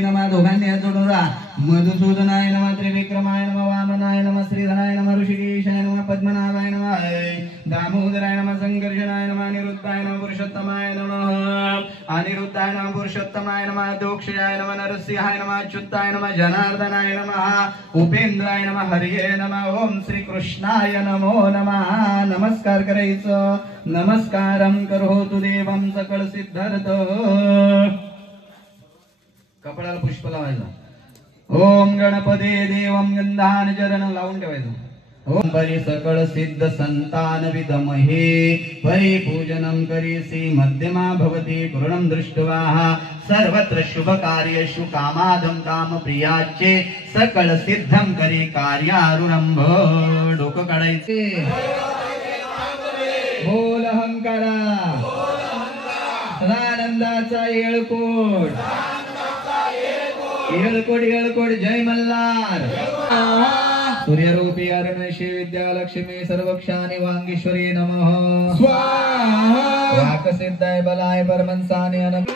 नमः दोघांनी हात जोडून राहा। मधुसूदनाय नमः, त्रिविक्रमाय नमः, वामनाय नमः, श्रीधराय नमः, ऋषिकेशाय नमः, पद्मनाभाय नमः, दामोदराय नमः, संकर्षणाय नमः, अनिरुद्धाय नमः, पुरुषोत्तमाय नमः, अनिरुद्धाय नमः, पुरुषोत्तमाय नमः, दोक्षयाय नमः, नरसिंहाय नमः, अच्युताय नमः, जनार्दनाय नमः, उपेंद्राय नमः, हरिये नमः, ओम श्री कृष्णाय नमो नमः। नमस्कार करायचं। नमस्कारं करोतु देवं सकळ सिद्धर्थ। कपडाला पुष्प लावायचं। ओम गणपते देवं गंधान चरण लावून ठेवायचं। ओम परि सकळ सिद्ध संतान विदमहे परिपूजनं करीसि मध्यमा भवति पूर्णं दृष्ट्वा सर्वत्र शुभ कार्येषु कामादं काम प्रियाच्चे सकळ सिद्धं करी कार्यारुरंभ। डोकं काढायचे। बोल अहंकारा सदानंदाचा येळकोट येळकोट येळकोट जय मल्हार। सूर्यरूपी अरुणशी विद्यालक्ष्मी सर्वक्षानि वांगीश्वरी नमः स्वाहा। वाकसिद्धाय बलाय परमंसानि अनंत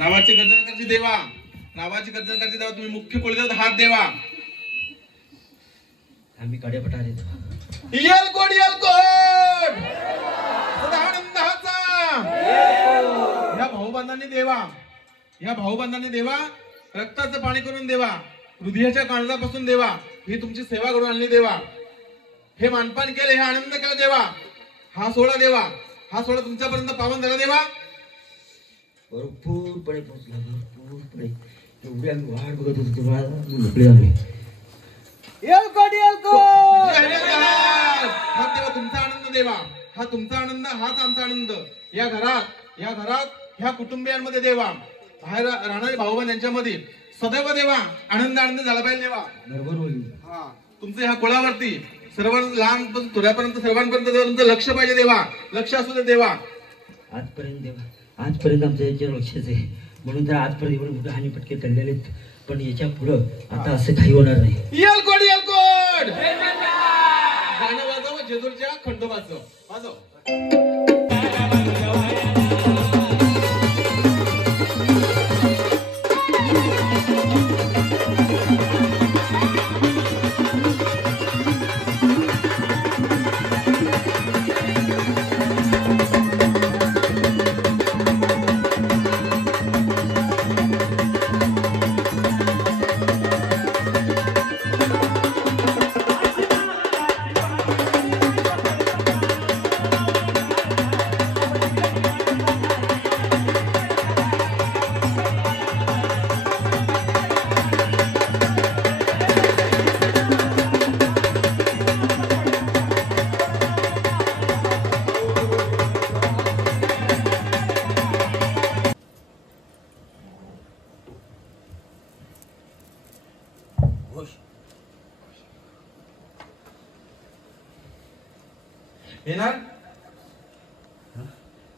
नावाची गर्जना करते देवा, नावाची गर्जना करते देवा, तुम्ही मुख्य कोळीवर हात देवा. आम्ही कडे पटारे येलकोट येलकोट सदानंद हाचा या भाऊबंधांनी देवा, या भाऊबंधांनी देवा, रक्ताचं पाणी करून देवा, हृदयाच्या काळजापासून देवा, ही तुमची सेवा करून आणली देवा. हे मानपान केले, हे आनंद केला देवा. हा सोहळा देवा, हा सोहळा तुमच्यापर्यंत पावन झाला देवा. भरपूरपणे पोहोचला, भरपूरपणे एवढी आम्ही वाट बघत होतो तुम्हाला मोकळे आम्ही. येलकोट येलकोट हा देवा तुमचा आनंद देवा, हा तुमचा आनंद, हाच आमचा आनंद. या घरात ह्या कुटुंबियांमध्ये देवा, बाहेर राहणारे भाऊ यांच्यामध्ये सदैव देवा आनंद आनंद झाला पाहिजे देवा. बरोबर. हा तुमचं ह्या कुळावरती सर्व लहान थोड्यापर्यंत सर्वांपर्यंत तुमचं लक्ष पाहिजे देवा, लक्ष असू दे देवा. आजपर्यंत देवा, आजपर्यंत आमच्या याच्यावर लक्षच आहे, म्हणून तर आजपर्यंत एवढे मोठे हानी पटके टळलेले आहेत. पण याच्या पुढं आता असं काही होणार नाही. येलकोट येलकोट गाणं वाजव, जेजूरच्या खंडोबाचं वाजव.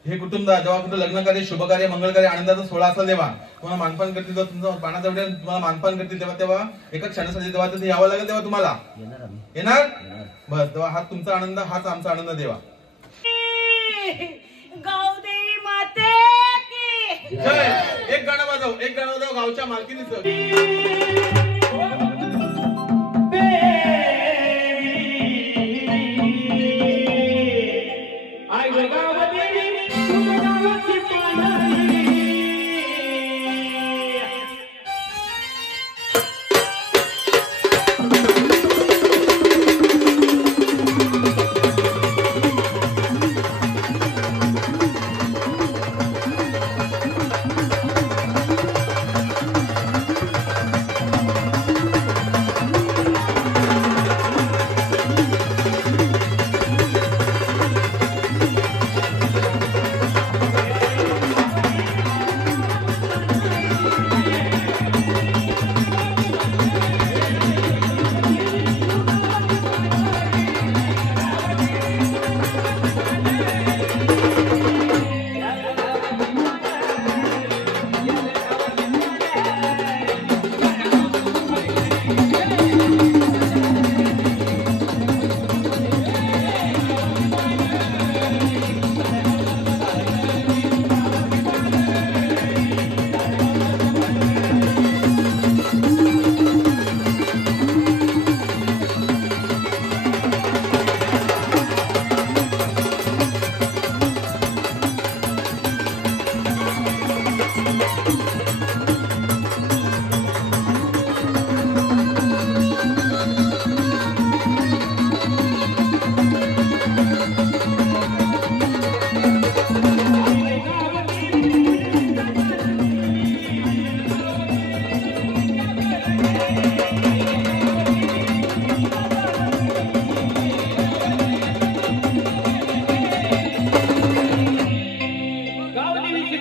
हे कुटुंब जेव्हा कुठं लग्न कार्य शुभ कार्य मंगल कार्य आनंदाचा सोहळा असेल देवा तुम्हाला मानपान करतील तेव्हा तुमचं पाण्याचा वेळ तुम्हाला मानपान करतील तेव्हा एका क्षणासाठी तेव्हा तिथे यावं लागेल तेव्हा तुम्हाला येणार बस तेव्हा हाच तुमचा आनंद हाच आमचा आनंद देवा गौदेवी माते की जय एक गाणं वाजव गावच्या मालकीनीचं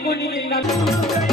कोणी